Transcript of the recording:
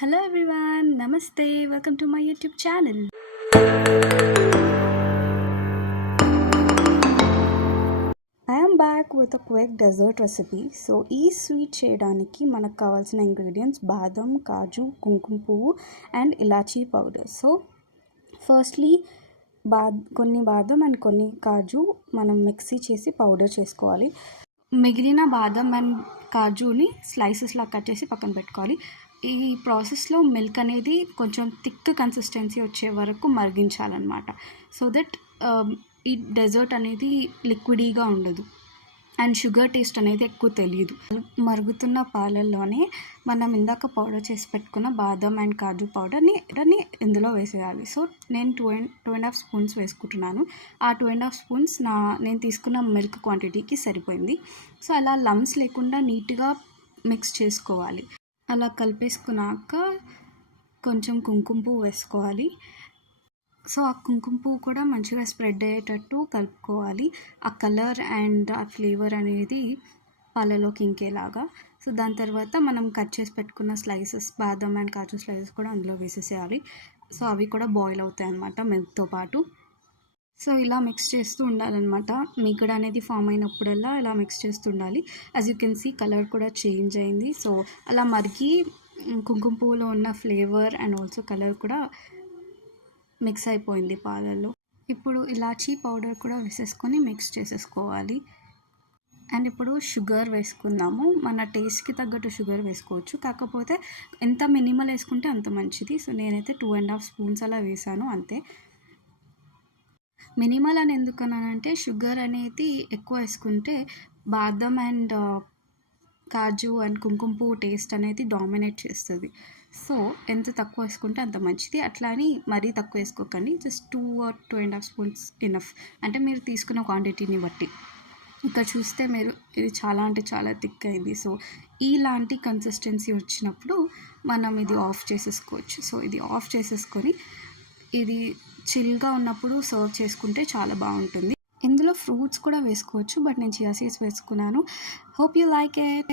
Hello everyone, Namaste, welcome to my YouTube channel. I am back with a quick dessert recipe. So, ఈ sweet చేయడానికి మనకు కావాల్సిన ingredients బాదం, కాజు, కుంకుమ పువ్వు and elaichi powder. So, firstly కొన్ని బాదం అండ్ కొన్ని కాజు మనం మిక్సీ చేసి పౌడర్ చేసుకోవాలి. మిగిలిన బాదం అండ్ కాజుని స్లైసెస్లా కట్ చేసి పక్కన పెట్టుకోవాలి. ఈ ప్రాసెస్లో మిల్క్ అనేది కొంచెం థిక్ కన్సిస్టెన్సీ వచ్చే వరకు మరిగించాలన్నమాట. సో దట్ ఈ డెజర్ట్ అనేది లిక్విడీగా ఉండదు అండ్ షుగర్ టేస్ట్ అనేది ఎక్కువ తెలియదు. మరుగుతున్న పాలల్లోనే మనం ఇందాక పౌడర్ చేసి పెట్టుకున్న బాదం అండ్ కాజు పౌడర్ని ఇందులో వేసేయాలి. సో నేను 2.5 స్పూన్స్ వేసుకుంటున్నాను. ఆ 2.5 స్పూన్స్ నేను తీసుకున్న మిల్క్ క్వాంటిటీకి సరిపోయింది. సో అలా లమ్స్ లేకుండా నీట్గా మిక్స్ చేసుకోవాలి. అలా కలిపేసుకున్నాక కొంచెం కుంకుమ పువ్వు వేసుకోవాలి. సో ఆ కుంకుమ పువ్వు కూడా మంచిగా స్ప్రెడ్ అయ్యేటట్టు కలుపుకోవాలి. ఆ కలర్ అండ్ ఆ ఫ్లేవర్ అనేది పాలలోకి ఇంకేలాగా. సో దాని తర్వాత మనం కట్ చేసి పెట్టుకున్న స్లైసెస్ బాదం అండ్ కాజు స్లైసెస్ కూడా అందులో వేసేసేయాలి. సో అవి కూడా బాయిల్ అవుతాయి అన్నమాట మిల్క్తో పాటు. సో ఇలా మిక్స్ చేస్తూ ఉండాలన్నమాట. మీగడ అనేది ఫామ్ అయినప్పుడల్లా ఇలా మిక్స్ చేస్తూ ఉండాలి. As you can see colour కూడా చేంజ్ అయింది. సో అలా మరిగి కుంకుమ పువ్వులో ఉన్న ఫ్లేవర్ అండ్ ఆల్సో కలర్ కూడా మిక్స్ అయిపోయింది పాలల్లో. ఇప్పుడు ఇలాచీ పౌడర్ కూడా వేసేసుకొని మిక్స్ చేసేసుకోవాలి. అండ్ ఇప్పుడు షుగర్ వేసుకుందాము. మన టేస్ట్కి తగ్గట్టు షుగర్ వేసుకోవచ్చు. కాకపోతే ఎంత మినిమల్ వేసుకుంటే అంత మంచిది. సో నేనైతే 2.5 స్పూన్స్ అలా వేసాను అంతే. మినిమల్ అని ఎందుకన్నానంటే షుగర్ అనేది ఎక్కువ వేసుకుంటే బాదం అండ్ కాజు అండ్ కుంకుమ పువ్వు టేస్ట్ అనేది డామినేట్ చేస్తుంది. సో ఎంత తక్కువ వేసుకుంటే అంత మంచిది. అట్లా అని మరీ తక్కువ వేసుకోకండి. Just 2 or 2.5 spoons enough. అంటే మీరు తీసుకున్న క్వాంటిటీని బట్టి. ఇక్కడ చూస్తే మీరు ఇది చాలా అంటే చాలా థిక్ అయింది. సో ఇలాంటి కన్సిస్టెన్సీ వచ్చినప్పుడు మనం ఇది ఆఫ్ చేసేసుకోవచ్చు. సో ఇది ఆఫ్ చేసేసుకొని ఇది చిల్గా ఉన్నప్పుడు సర్వ్ చేసుకుంటే చాలా బాగుంటుంది. ఇందులో ఫ్రూట్స్ కూడా వేసుకోవచ్చు. బట్ నేను చియా సీడ్స్ వేసుకున్నాను. Hope you like it.